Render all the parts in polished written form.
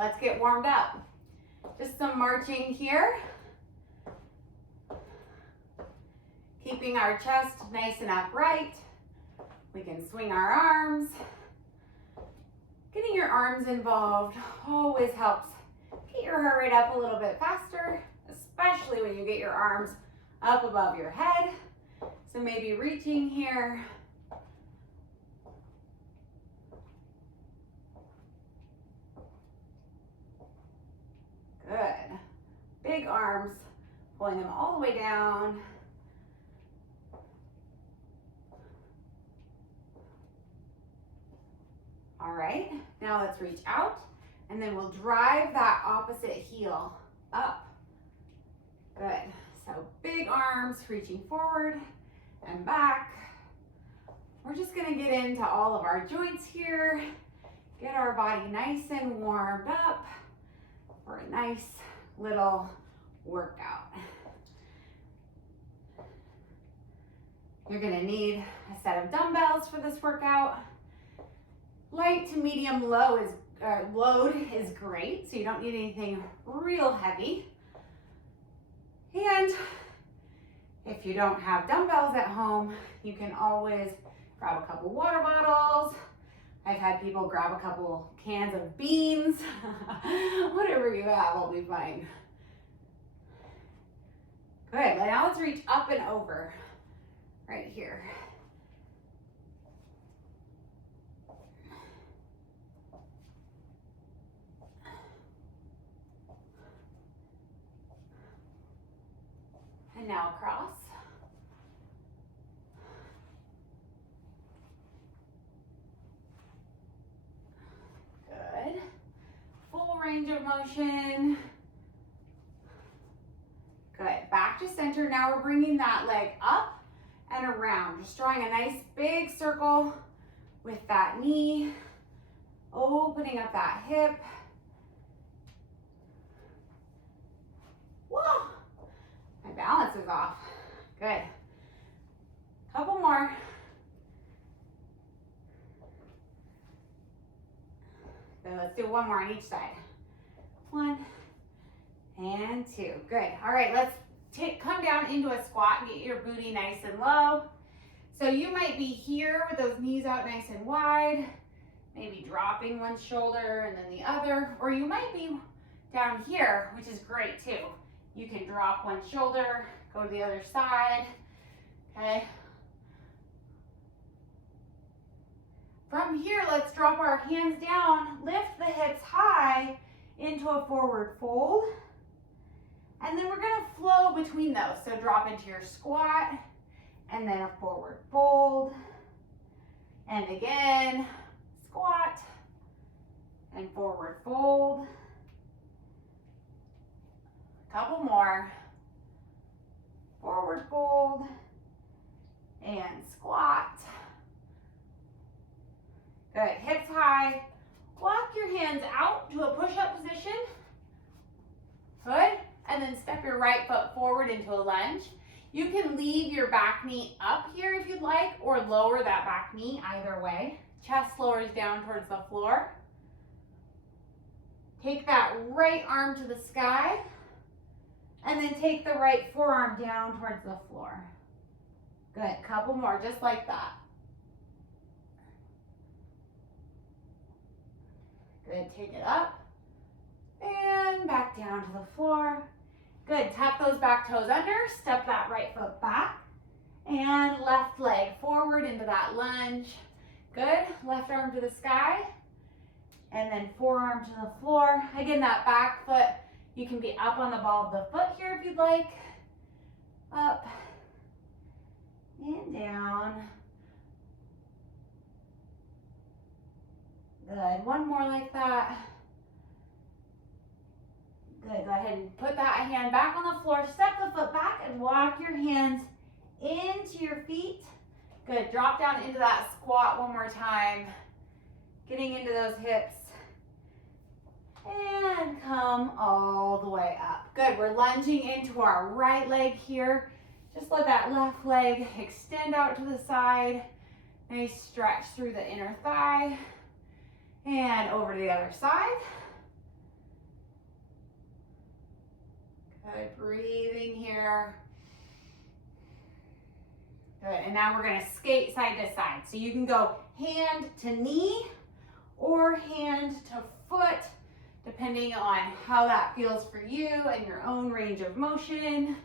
let's get warmed up. Just some marching here. Keeping our chest nice and upright. We can swing our arms. Getting your arms involved always helps get your heart rate up a little bit faster, especially when you get your arms up above your head. So maybe reaching here. Good. Big arms, pulling them all the way down. All right, now let's reach out, and then we'll drive that opposite heel up. Good. So big arms reaching forward and back. We're just gonna get into all of our joints here, get our body nice and warmed up for a nice little workout. You're gonna need a set of dumbbells for this workout. Light to medium load is great, so you don't need anything real heavy. And if you don't have dumbbells at home, you can always grab a couple water bottles. I've had people grab a couple cans of beans. Whatever you have will be fine. Good, now let's reach up and over right here. And now across. Good. Full range of motion. Good. Back to center. Now we're bringing that leg up and around. Just drawing a nice big circle with that knee. Opening up that hip. Whoa. My balance is off. Good. Couple more. So let's do one more on each side. 1 and 2. Good. All right, let's come down into a squat and get your booty nice and low. So you might be here with those knees out nice and wide, maybe dropping one shoulder and then the other, or you might be down here, which is great too. You can drop one shoulder, go to the other side, okay? From here, let's drop our hands down, lift the hips high into a forward fold, and then we're gonna flow between those. So drop into your squat, and then a forward fold, and again, squat, and forward fold. Couple more. Forward fold and squat. Good. Hips high. Walk your hands out to a push-up position. Good. And then step your right foot forward into a lunge. You can leave your back knee up here if you'd like, or lower that back knee, either way. Chest lowers down towards the floor. Take that right arm to the sky. And then take the right forearm down towards the floor. Good, couple more, just like that. Good, take it up and back down to the floor. Good, tuck those back toes under, step that right foot back, and left leg forward into that lunge. Good, left arm to the sky, and then forearm to the floor. Again, that back foot, you can be up on the ball of the foot here if you'd like. Up and down. Good, one more like that. Good, go ahead and put that hand back on the floor, step the foot back and walk your hands into your feet. Good, drop down into that squat one more time. Getting into those hips. And come all the way up. Good, we're lunging into our right leg here. Just let that left leg extend out to the side. Nice stretch through the inner thigh. And over to the other side. Good, breathing here. Good, and now we're gonna skate side to side. So you can go hand to knee or hand to foot, depending on how that feels for you and your own range of motion.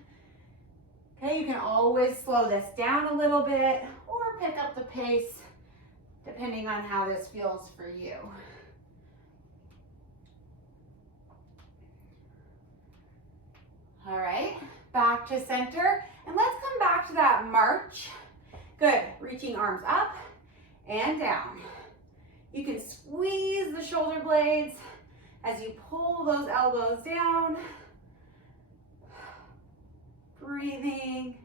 Okay, you can always slow this down a little bit or pick up the pace, depending on how this feels for you. All right, back to center, and let's come back to that march. Good, reaching arms up and down. You can squeeze the shoulder blades as you pull those elbows down. Breathing.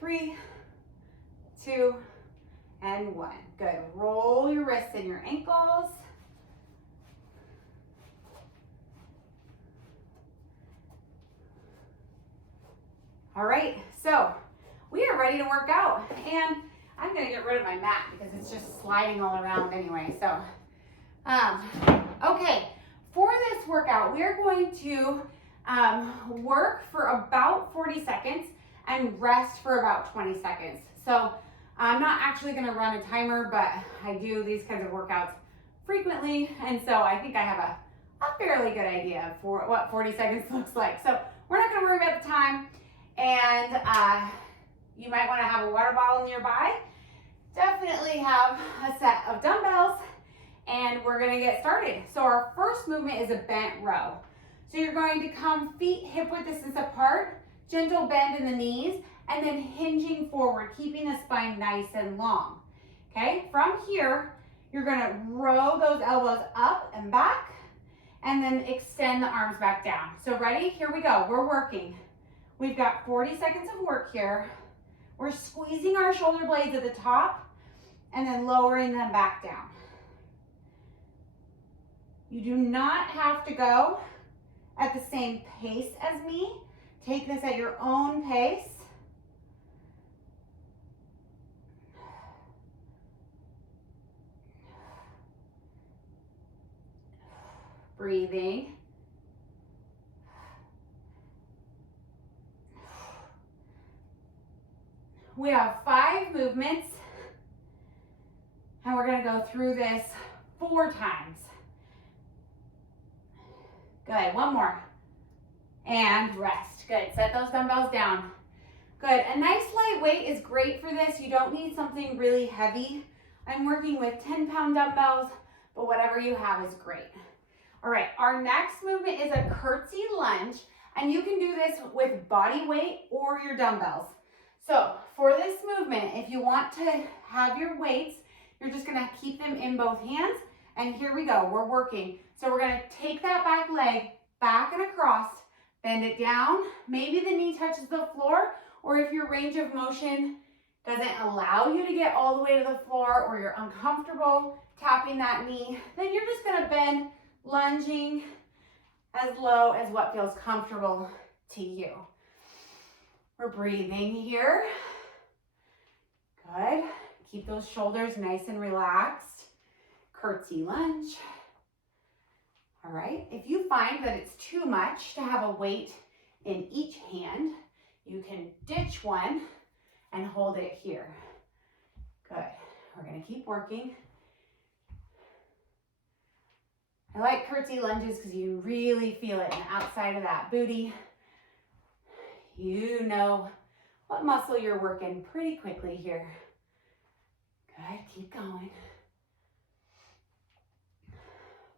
Three, two, and one. Good, roll your wrists and your ankles. All right, so we are ready to work out, and I'm gonna get rid of my mat because it's just sliding all around anyway. So, okay, for this workout, we're going to work for about 40 seconds and rest for about 20 seconds. So I'm not actually gonna run a timer, but I do these kinds of workouts frequently, and so I think I have a fairly good idea for what 40 seconds looks like. So we're not gonna worry about the time. And you might want to have a water bottle nearby. Definitely have a set of dumbbells, and we're going to get started. So our first movement is a bent row. So you're going to come feet hip width distance apart, gentle bend in the knees, and then hinging forward, keeping the spine nice and long. Okay, from here, you're going to row those elbows up and back, and then extend the arms back down. So ready? Here we go. We're working. We've got 40 seconds of work here. We're squeezing our shoulder blades at the top and then lowering them back down. You do not have to go at the same pace as me. Take this at your own pace. Breathing. We have 5 movements, and we're going to go through this 4 times. Good, one more. And rest. Good, set those dumbbells down. Good, a nice light weight is great for this. You don't need something really heavy. I'm working with 10-pound dumbbells, but whatever you have is great. All right, our next movement is a curtsey lunge, and you can do this with body weight or your dumbbells. So for this movement, if you want to have your weights, you're just gonna keep them in both hands, and here we go, we're working. So we're gonna take that back leg back and across, bend it down, maybe the knee touches the floor, or if your range of motion doesn't allow you to get all the way to the floor, or you're uncomfortable tapping that knee, then you're just gonna bend, lunging as low as what feels comfortable to you. We're breathing here. Good. Keep those shoulders nice and relaxed. Curtsey lunge. All right. If you find that it's too much to have a weight in each hand, you can ditch one and hold it here. Good. We're going to keep working. I like curtsey lunges because you really feel it in the outside of that booty. You know what muscle you're working pretty quickly here. Good, keep going.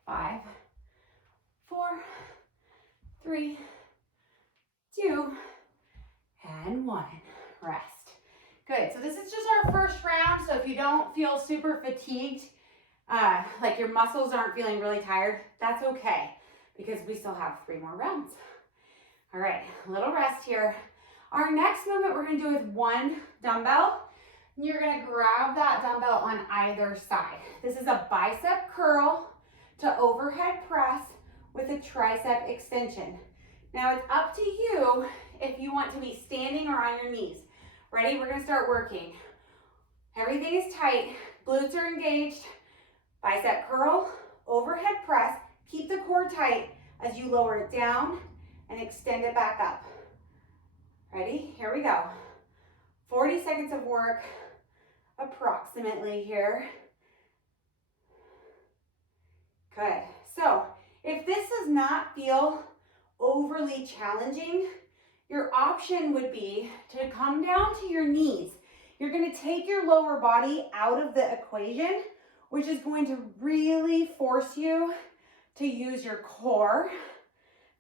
5, 4, 3, 2, and 1. Rest. Good, so this is just our first round, so if you don't feel super fatigued, like your muscles aren't feeling really tired, that's okay, because we still have 3 more rounds. All right, a little rest here. Our next movement we're gonna do with 1 dumbbell. You're gonna grab that dumbbell on either side. This is a bicep curl to overhead press with a tricep extension. Now it's up to you if you want to be standing or on your knees. Ready? We're gonna start working. Everything is tight, glutes are engaged, bicep curl, overhead press, Keep the core tight as you lower it down and extend it back up. Ready? Here we go. 40 seconds of work, approximately here. Good. So if this does not feel overly challenging, your option would be to come down to your knees. You're going to take your lower body out of the equation, which is going to really force you to use your core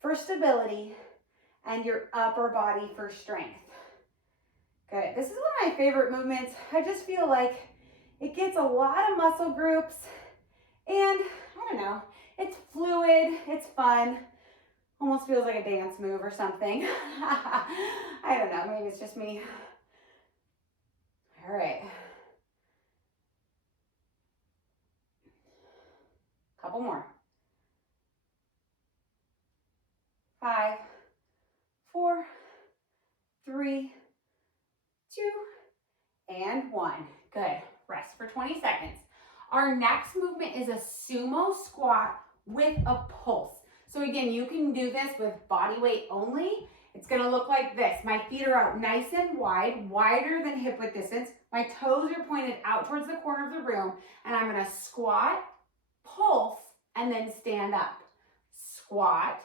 for stability and your upper body for strength. Good. This is one of my favorite movements. I just feel like it gets a lot of muscle groups, and I don't know, it's fluid, it's fun. Almost feels like a dance move or something. I don't know, maybe it's just me. All right. Couple more. 5, 4, 3, 2, and 1. Good. Rest for 20 seconds. Our next movement is a sumo squat with a pulse. So again, you can do this with body weight only. It's going to look like this. My feet are out nice and wide, wider than hip width distance. My toes are pointed out towards the corner of the room, and I'm going to squat, pulse, and then stand up. Squat,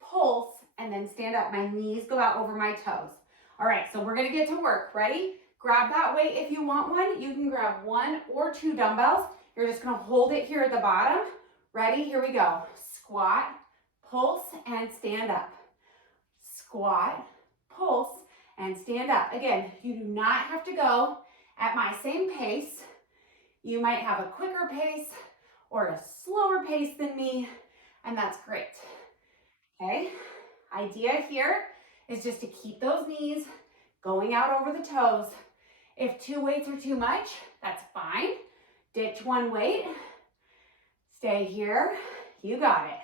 pulse, and then stand up. My knees go out over my toes. All right, so we're going to get to work. Ready? Grab that weight if you want one. You can grab 1 or 2 dumbbells. You're just going to hold it here at the bottom. Ready? Here we go. Squat, pulse, and stand up. Squat, pulse, and stand up. Again, you do not have to go at my same pace. You might have a quicker pace or a slower pace than me, and that's great. Okay, idea here is just to keep those knees going out over the toes. If 2 weights are too much, that's fine. Ditch 1 weight. Stay here. You got it.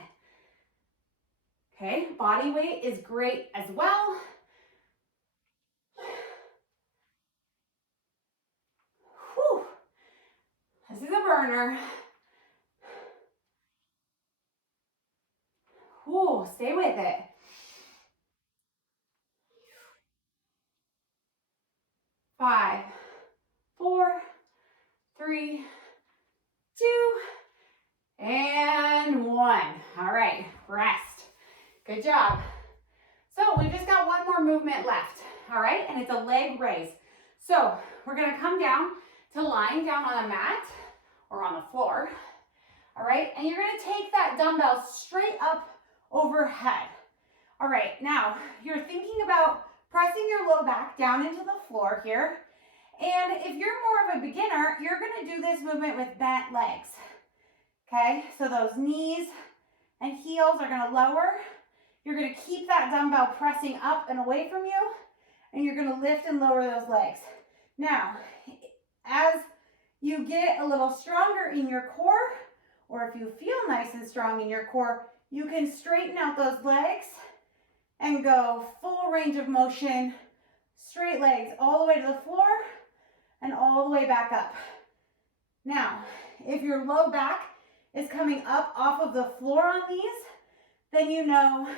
Okay, body weight is great as well. Whew. This is a burner. Whew, stay with it. 5, 4, 3, 2, and 1. All right, rest. Good job. So we've just got one more movement left, all right? And it's a leg raise. So we're gonna come down to lying down on a mat or on the floor, all right? And you're gonna take that dumbbell straight up overhead. All right, now you're thinking about pressing your low back down into the floor here. And if you're more of a beginner, you're gonna do this movement with bent legs, okay? So those knees and heels are gonna lower. You're gonna keep that dumbbell pressing up and away from you, and you're gonna lift and lower those legs. Now, as you get a little stronger in your core, or if you feel nice and strong in your core, you can straighten out those legs and go full range of motion, straight legs all the way to the floor and all the way back up. Now, if your low back is coming up off of the floor on these, then you know,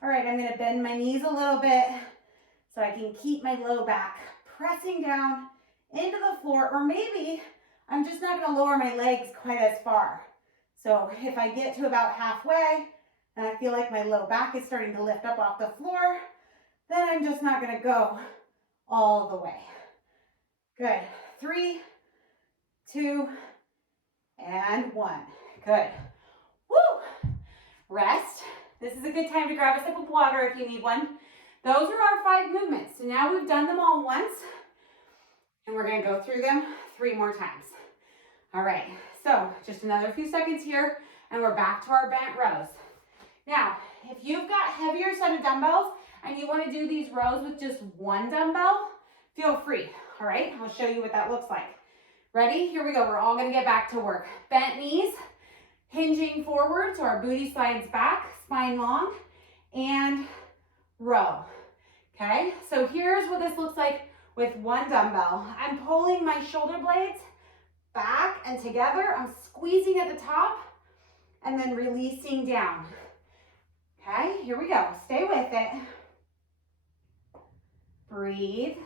all right, I'm gonna bend my knees a little bit so I can keep my low back pressing down into the floor, or maybe I'm just not gonna lower my legs quite as far. So if I get to about halfway and I feel like my low back is starting to lift up off the floor, then I'm just not gonna go all the way. Good. 3, 2, and 1. Good. Woo! Rest. This is a good time to grab a sip of water if you need one. Those are our 5 movements. So now we've done them all once, and we're gonna go through them 3 more times. All right, so just another few seconds here, and we're back to our bent rows. Now, if you've got heavier set of dumbbells and you wanna do these rows with just 1 dumbbell, feel free, all right? I'll show you what that looks like. Ready? Here we go. We're all gonna get back to work. Bent knees, hinging forward, so our booty slides back, spine long, and row. Okay, so here's what this looks like with 1 dumbbell. I'm pulling my shoulder blades back and together. I'm squeezing at the top, and then releasing down. Okay, here we go. Stay with it. Breathe.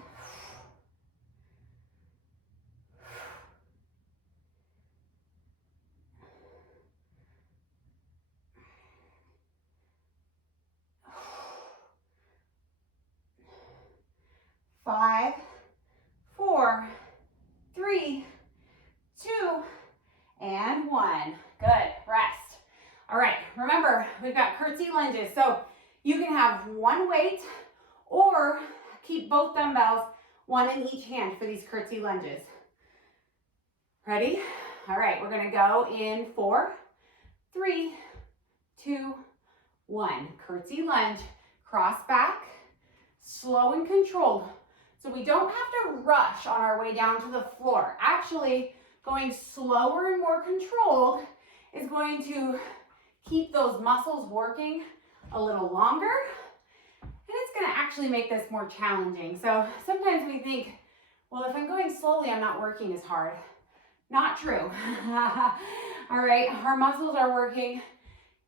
Five, 4, 3, 2, and 1. Good, rest. All right, remember, we've got curtsey lunges. So you can have one weight or keep both dumbbells, one in each hand for these curtsey lunges. Ready? All right, we're gonna go in 4, 3, 2, 1. Curtsey lunge, cross back, slow and controlled. So we don't have to rush on our way down to the floor. Actually, going slower and more controlled is going to keep those muscles working a little longer, and it's gonna actually make this more challenging. So sometimes we think, well, if I'm going slowly, I'm not working as hard. Not true. All right, our muscles are working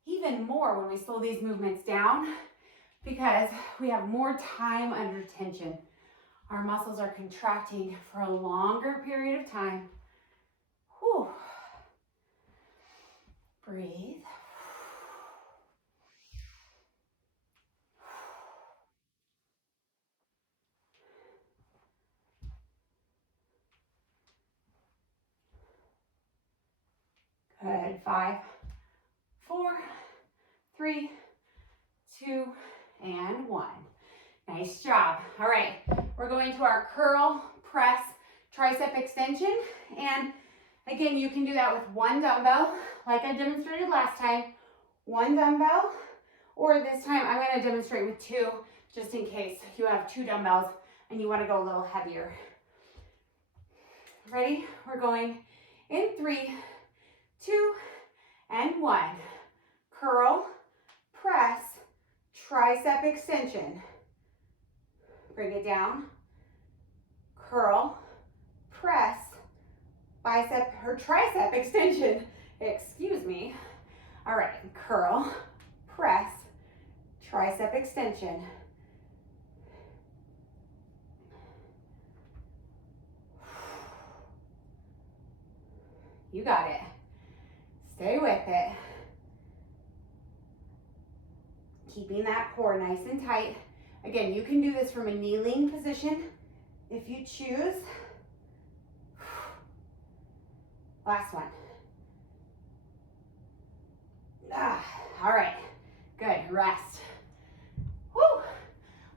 even more when we slow these movements down because we have more time under tension. Our muscles are contracting for a longer period of time. Whew. Breathe. Good. 5, 4, 3, 2, and 1. Nice job. All right, we're going to our curl, press, tricep extension. And again, you can do that with one dumbbell, like I demonstrated last time. One dumbbell, or this time I'm going to demonstrate with 2, just in case you have 2 dumbbells and you want to go a little heavier. Ready? We're going in 3, 2, and 1. Curl, press, tricep extension. Bring it down. Curl, press, bicep or tricep extension. Excuse me. All right, curl, press, tricep extension. You got it. Stay with it. Keeping that core nice and tight. Again, you can do this from a kneeling position if you choose. Last one. All right, good, rest. Woo. All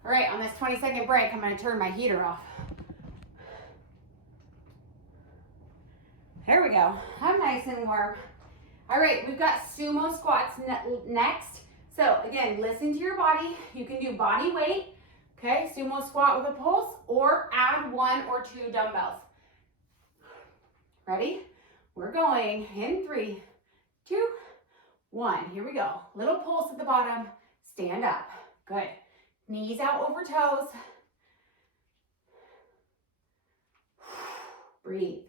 right, on this 20-second break, I'm gonna turn my heater off. There we go, I'm nice and warm. All right, we've got sumo squats next. So again, listen to your body. You can do body weight, okay? Sumo squat with a pulse, or add 1 or 2 dumbbells. Ready? We're going in 3, 2, 1. Here we go. Little pulse at the bottom. Stand up. Good. Knees out over toes. Breathe.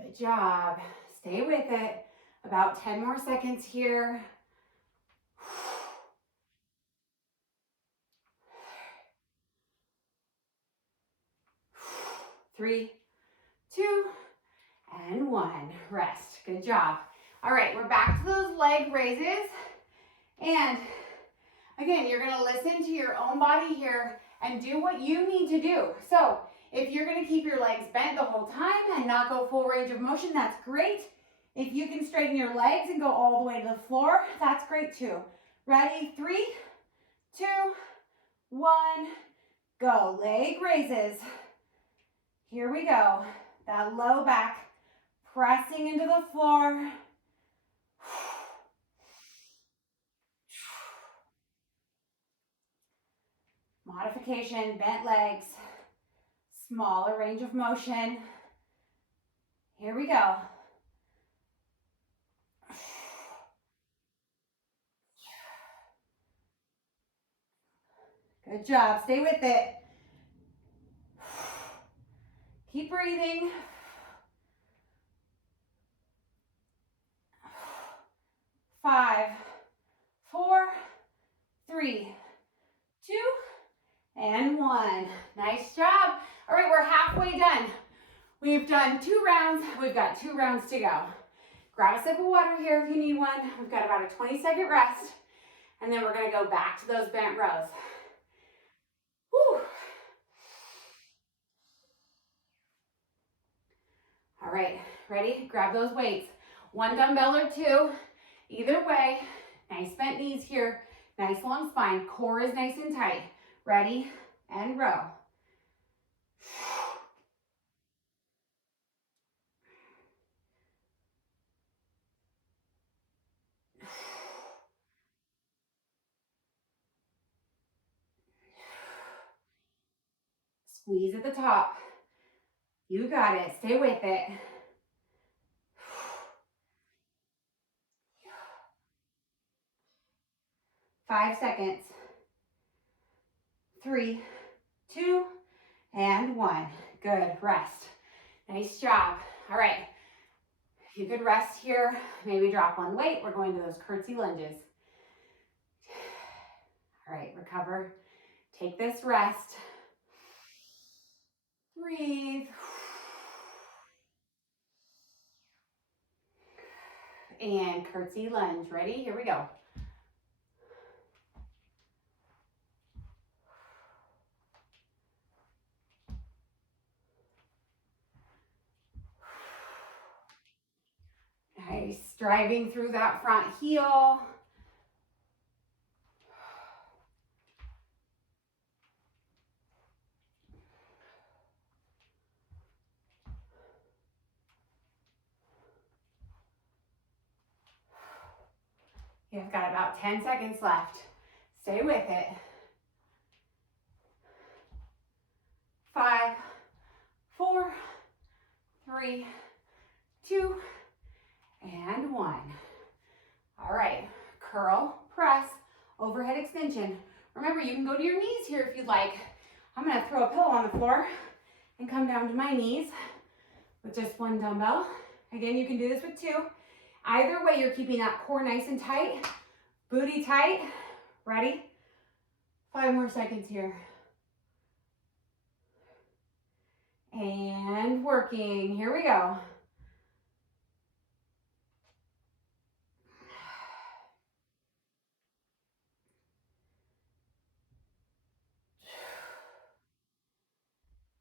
Good job. Stay with it. About 10 more seconds here. 3, 2, and 1. Rest. Good job. All right, we're back to those leg raises. And again, you're gonna listen to your own body here and do what you need to do. So if you're gonna keep your legs bent the whole time and not go full range of motion, that's great. If you can straighten your legs and go all the way to the floor, that's great too. Ready? 3, 2, 1, go. Leg raises. Here we go. That low back pressing into the floor. Modification, bent legs, smaller range of motion. Here we go. Good job. Stay with it. Keep breathing. 5, 4, 3, 2, and 1. Nice job. All right, we're halfway done. We've done 2 rounds. We've got 2 rounds to go. Grab a sip of water here if you need one. We've got about a 20-second rest, and then we're going to go back to those bent rows. Whew. All right, ready? Grab those weights. 1 dumbbell or 2. Either way, nice bent knees here, nice long spine, core is nice and tight. Ready, and row. Squeeze at the top. You got it, stay with it. 5 seconds. 3, 2, and 1. Good, rest. Nice job. All right, you could rest here, maybe drop one weight. We're going to those curtsey lunges. All right, recover. Take this rest. Breathe. And curtsey lunge. Ready? Here we go. Nice. Driving through that front heel. You've got about 10 seconds left. Stay with it. 5, 4, 3, 2, and 1. All right, curl, press, overhead extension. Remember, you can go to your knees here if you'd like. I'm gonna throw a pillow on the floor and come down to my knees with just 1 dumbbell. Again, you can do this with 2. Either way, you're keeping that core nice and tight, booty tight. Ready? 5 more seconds here. And working, here we go.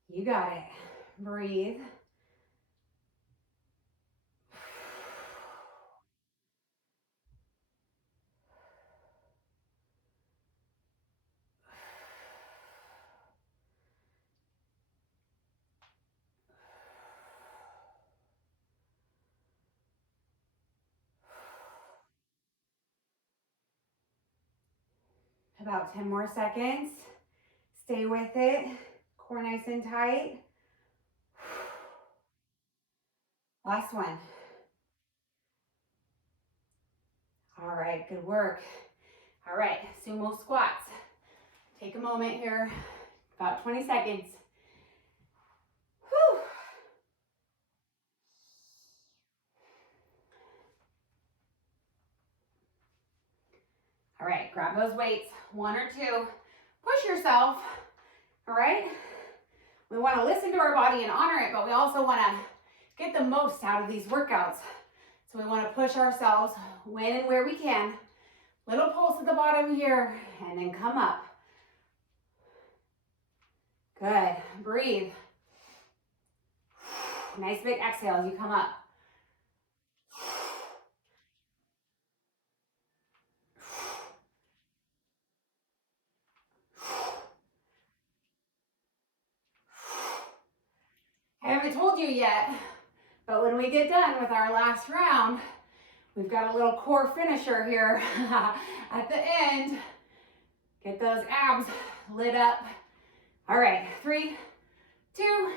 You got it. Breathe. About 10 more seconds. Stay with it. Core nice and tight. Last one. All right, good work. All right, sumo squats. Take a moment here, about 20 seconds. Whew. All right, grab those weights, 1 or 2. Push yourself, all right? We want to listen to our body and honor it, but we also want to get the most out of these workouts. So we want to push ourselves when and where we can. Little pulse at the bottom here, and then come up. Good. Breathe. Nice big exhale as you come up. I haven't told you yet, but when we get done with our last round, we've got a little core finisher here at the end. Get those abs lit up. All right, 3, 2,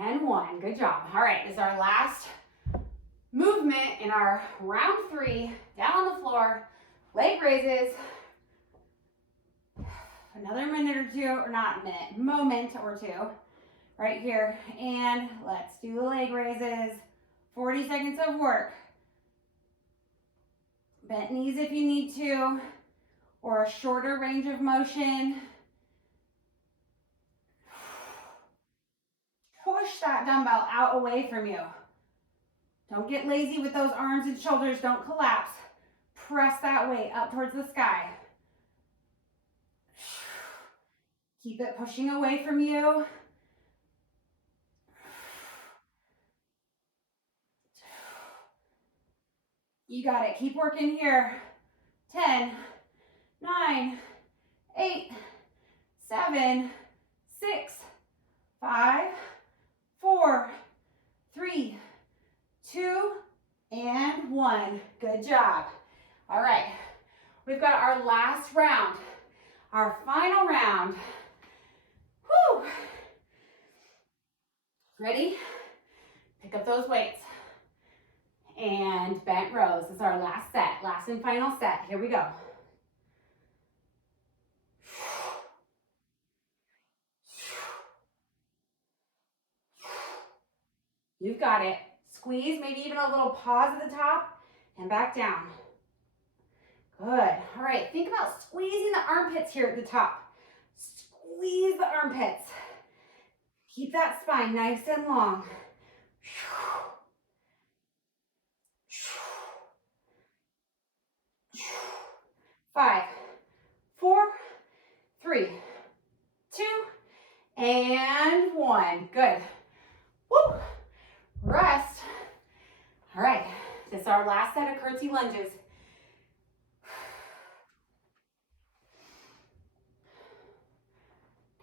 and 1. Good job. All right, this is our last movement in our round 3. Down on the floor, leg raises. Another minute or two, or not minute, moment or two, right here. And let's do the leg raises. 40 seconds of work. Bent knees if you need to, or a shorter range of motion. Push that dumbbell out away from you. Don't get lazy with those arms and shoulders. Don't collapse. Press that weight up towards the sky. Keep it pushing away from you. You got it. Keep working here. 10, 9, 8, 7, 6, 5, 4, 3, 2, and 1. Good job. All right. We've got our last round, our final round. Woo! Ready? Pick up those weights. And bent rows. This is our last set, last and final set. Here we go. You've got it. Squeeze, maybe even a little pause at the top and back down. Good. All right, think about squeezing the armpits here at the top. Squeeze the armpits. Keep that spine nice and long. 5, 4, 3, 2, and 1. Good. Woo. Rest. All right, this is our last set of curtsey lunges.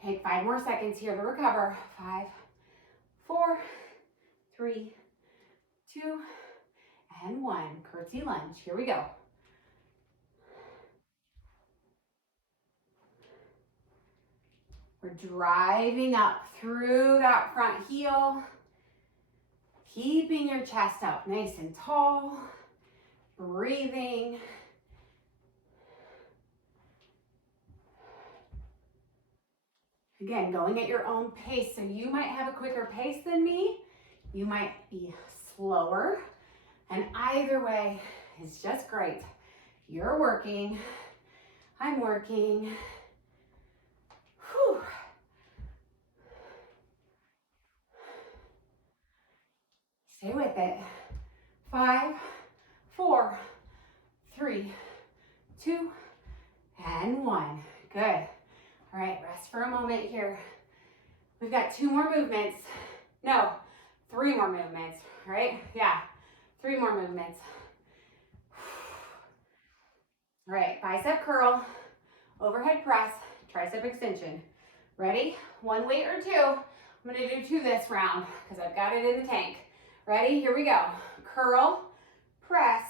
Take 5 more seconds here to recover. 5, 4, 3, 2, and 1. Curtsey lunge. Here we go. We're driving up through that front heel, keeping your chest up nice and tall, breathing. Again, going at your own pace. So you might have a quicker pace than me. You might be slower. And either way is just great. You're working. I'm working. Whew. Stay with it. 5, 4, 3, 2, and 1. Good. All right, rest for a moment here. We've got 2 more movements. No, 3 more movements, right? Yeah, 3 more movements. All right, bicep curl, overhead press, tricep extension. Ready? 1 weight or 2. I'm gonna do 2 this round because I've got it in the tank. Ready? Here we go. Curl, press,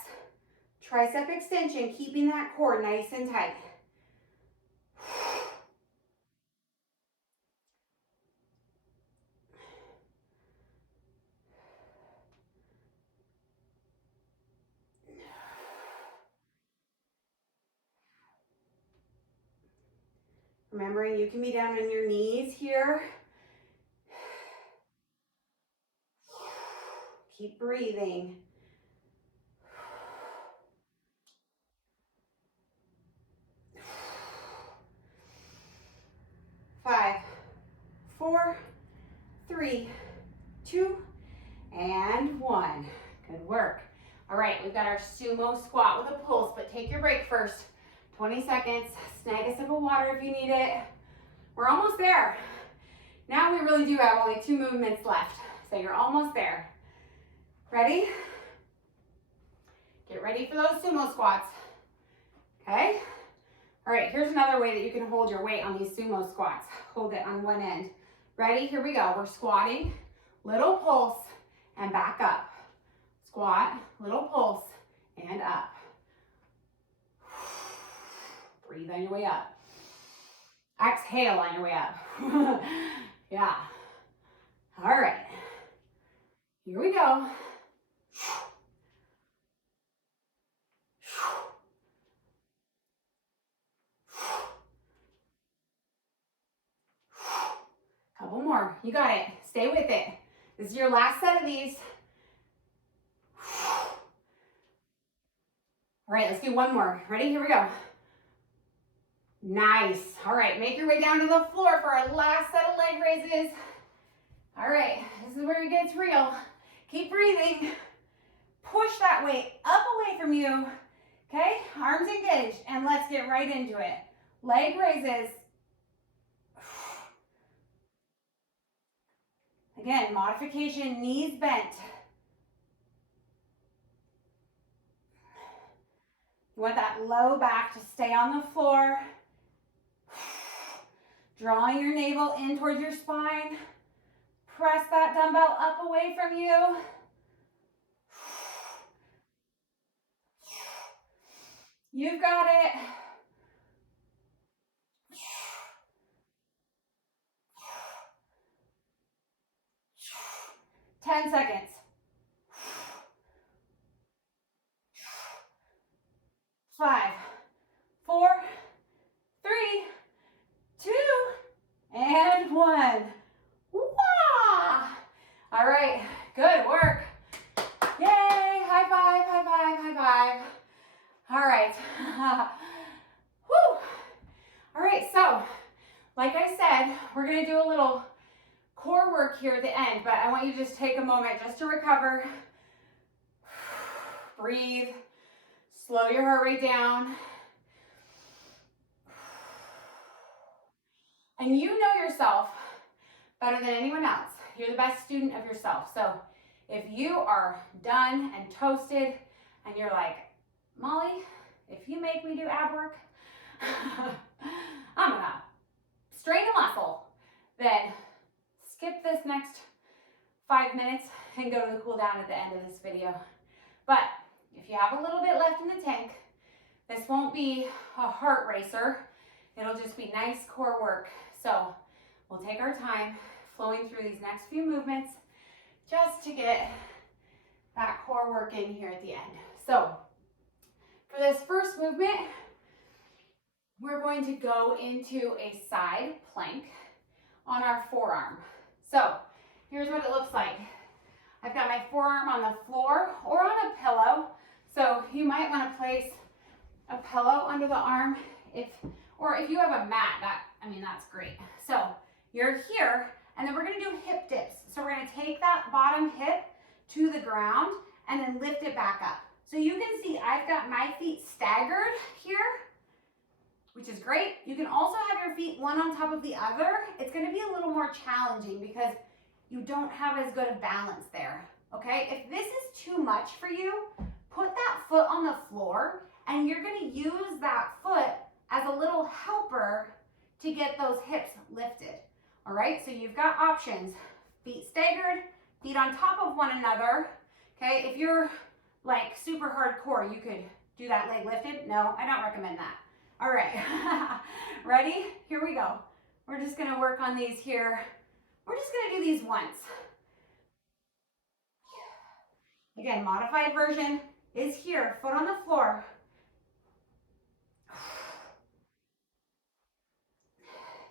tricep extension, keeping that core nice and tight. Remembering you can be down on your knees here. Keep breathing. 5, 4, 3, 2, and 1. Good work. All right, we've got our sumo squat with a pulse, but take your break first. 20 seconds. Snag a sip of water if you need it. We're almost there. Now we really do have only 2 movements left, so you're almost there. Ready? Get ready for those sumo squats. Okay? All right, here's another way that you can hold your weight on these sumo squats. Hold it on one end. Ready? Here we go. We're squatting, little pulse, and back up. Squat, little pulse, and up. Breathe on your way up. Exhale on your way up. Yeah. All right. Here we go. got it. Stay with it. This is your last set of these. All right, let's do one more. Ready? Here we go. Nice. All right, make your way down to the floor for our last set of leg raises. All right, this is where it gets real. Keep breathing. Push that weight up away from you. Okay, arms engaged, and let's get right into it. Leg raises. Again, modification, knees bent. You want that low back to stay on the floor. Drawing your navel in towards your spine. Press that dumbbell up away from you. You've got it. Ten seconds. 5, 4, 3, 2, and 1. Wah! All right, good work. Yay, high five, high five, high five. All right. Whew. All right, so like I said, we're gonna do a little core work here at the end, but I want you to just take a moment just to recover. Breathe. Slow your heart rate down. And you know yourself better than anyone else. You're the best student of yourself. So if you are done and toasted and you're like, Molly, if you make me do ab work, I'm gonna strain a muscle, then skip this next 5 minutes and go to the cool down at the end of this video. But if you have a little bit left in the tank, this won't be a heart racer. It'll just be nice core work. So we'll take our time flowing through these next few movements just to get that core work in here at the end. So for this first movement, we're going to go into a side plank on our forearm. So here's what it looks like. I've got my forearm on the floor or on a pillow. So you might want to place a pillow under the arm or if you have a mat, that's great. So you're here, and then we're going to do hip dips. So we're going to take that bottom hip to the ground and then lift it back up. So you can see I've got my feet staggered here, which is great. You can also have your feet one on top of the other. It's going to be a little more challenging because you don't have as good a balance there, okay? If this is too much for you, put that foot on the floor, and you're going to use that foot as a little helper to get those hips lifted, all right? So you've got options. Feet staggered, feet on top of one another, okay? If you're like super hardcore, you could do that leg lifted. No, I don't recommend that. All right, ready? Here we go. We're just gonna work on these here. We're just gonna do these once. Again, modified version is here, foot on the floor.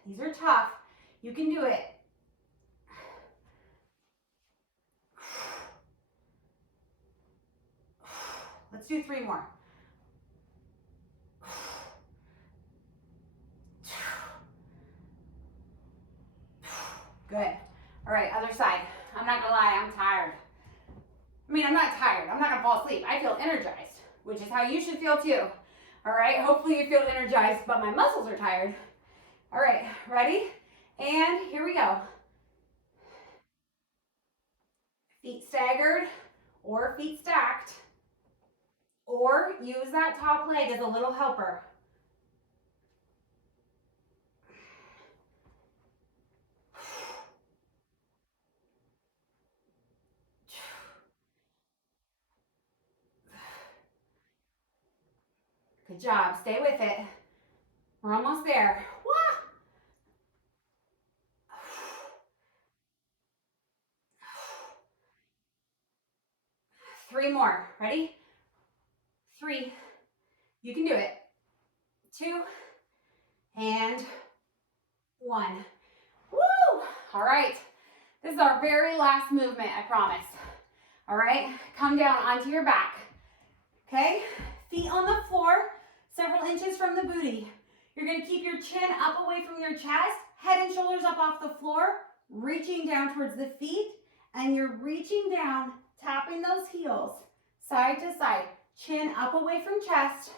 These are tough. You can do it. Let's do 3 more. Good. All right, other side. I'm not gonna lie, I'm tired. I'm not tired. I'm not gonna fall asleep. I feel energized, which is how you should feel too. All right, hopefully you feel energized, but my muscles are tired. All right, ready? And here we go. Feet staggered or feet stacked, or use that top leg as a little helper. Good job, stay with it. We're almost there. Wah! 3 more, ready? 3, you can do it. 2, and 1. Woo! All right, This is our very last movement, I promise. All right, come down onto your back. Okay, feet on the floor, several inches from the booty. You're gonna keep your chin up away from your chest, head and shoulders up off the floor, reaching down towards the feet, and you're reaching down, tapping those heels, side to side, chin up away from chest,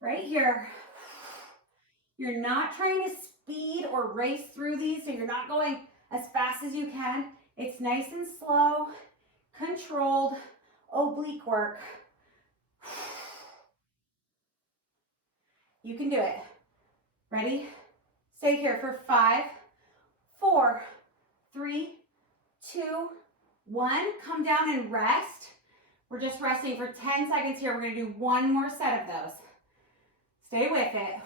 right here. You're not trying to speed or race through these, so you're not going as fast as you can. It's nice and slow, controlled, oblique work. You can do it. Ready? Stay here for 5, 4, 3, 2, 1. Come down and rest. We're just resting for 10 seconds here. We're going to do one more set of those. Stay with it.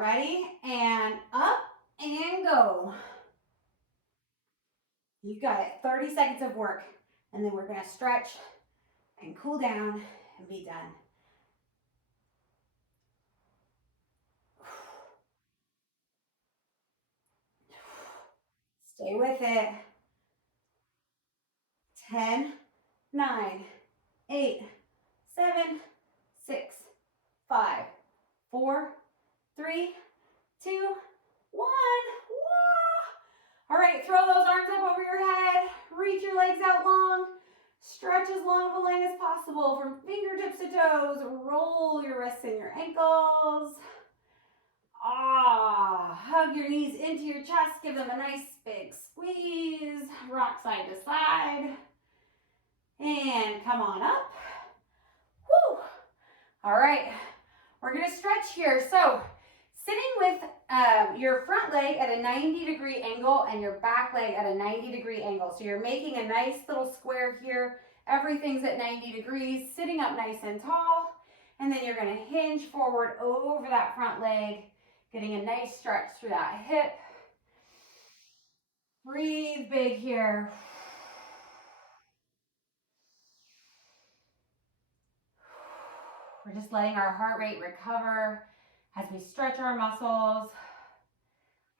Ready? And up and go. You got it. 30 seconds of work. And then we're going to stretch and cool down and be done. Stay with it. 10, 9, 8, 7, 6, 5, 4, 3, 2, 1. All right, throw those arms up over your head. Reach your legs out long. Stretch as long of a line as possible from fingertips to toes. Roll your wrists and your ankles. Hug your knees into your chest. Give them a nice big squeeze. Rock side to side. And come on up. Woo! All right, we're gonna stretch here. So sitting with your front leg at a 90-degree angle and your back leg at a 90-degree angle. So you're making a nice little square here. Everything's at 90 degrees, sitting up nice and tall. And then you're gonna hinge forward over that front leg, getting a nice stretch through that hip. Breathe big here. We're just letting our heart rate recover as we stretch our muscles.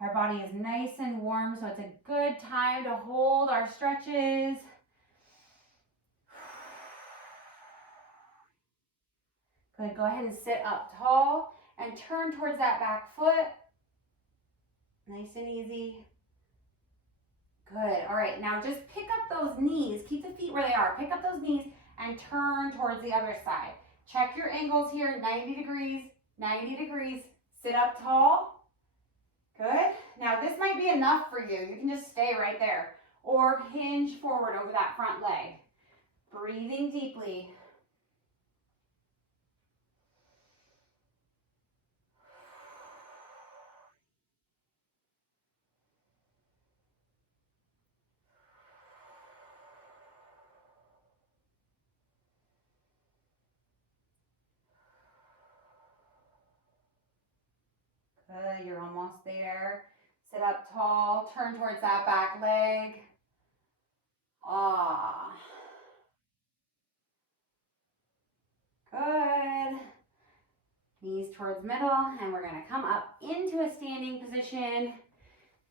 Our body is nice and warm, so it's a good time to hold our stretches. Good, go ahead and sit up tall and turn towards that back foot. Nice and easy. Good, all right, now just pick up those knees. Keep the feet where they are. Pick up those knees and turn towards the other side. Check your angles here, 90 degrees, 90 degrees. Sit up tall. Good. Now this might be enough for you. You can just stay right there or hinge forward over that front leg. Breathing deeply. Good, you're almost there. Sit up tall, turn towards that back leg. Good. Knees towards middle, and we're gonna come up into a standing position.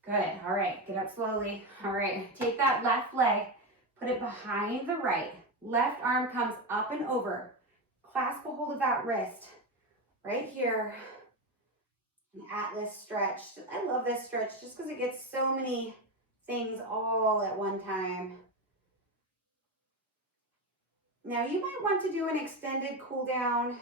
Good, all right, get up slowly. All right, take that left leg, put it behind the right. Left arm comes up and over. Clasp a hold of that wrist right here. An Atlas stretch. I love this stretch just because it gets so many things all at one time. Now you might want to do an extended cool down.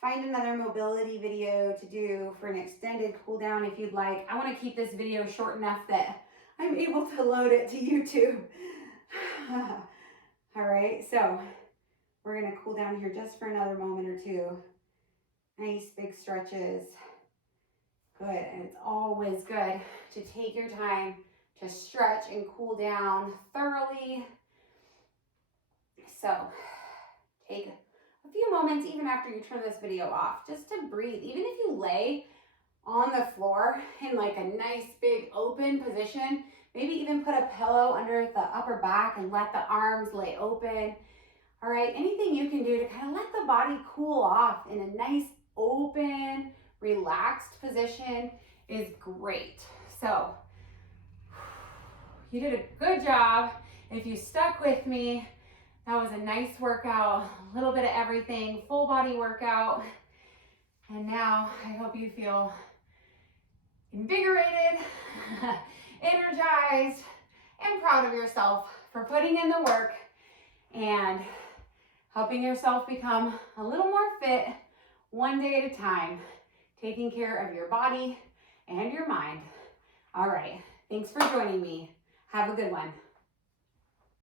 Find another mobility video to do for an extended cool down if you'd like. I want to keep this video short enough that I'm able to load it to YouTube. All right, so we're going to cool down here just for another moment or two. Nice big stretches. Good, and it's always good to take your time to stretch and cool down thoroughly. So take a few moments even after you turn this video off just to breathe. Even if you lay on the floor in like a nice big open position, maybe even put a pillow under the upper back and let the arms lay open. All right, anything you can do to kind of let the body cool off in a nice open, relaxed position. is great. So you did a good job. If you stuck with me, that was a nice workout, a little bit of everything, full body workout. And now I hope you feel invigorated, energized, and proud of yourself for putting in the work and helping yourself become a little more fit one day at a time, taking care of your body and your mind. All right, thanks for joining me. Have a good one.